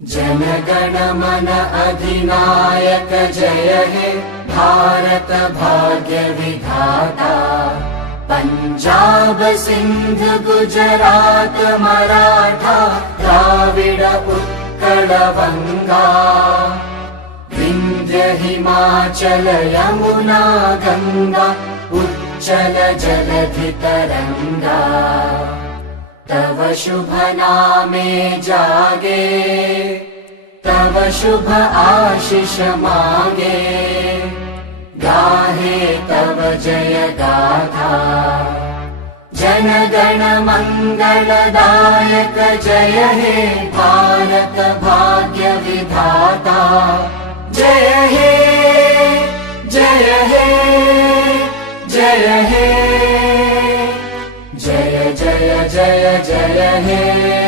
जन गण मन अधिनायक जय हे भारत भाग्य विधाता। पंजाब सिंध गुजरात मराठा द्राविड उत्कल बंगा। विंध्य हिमाचल यमुना गंगा उच्चल जलधि तरंगा। तव शुभ नामे जागे तव शुभ आशीष मागे। गाहे तव जय गाथा जन गण मंगलदायक जय हे भारत भाग्य विधाता। जय हे जय हे जय हे जय जय जय जय हे।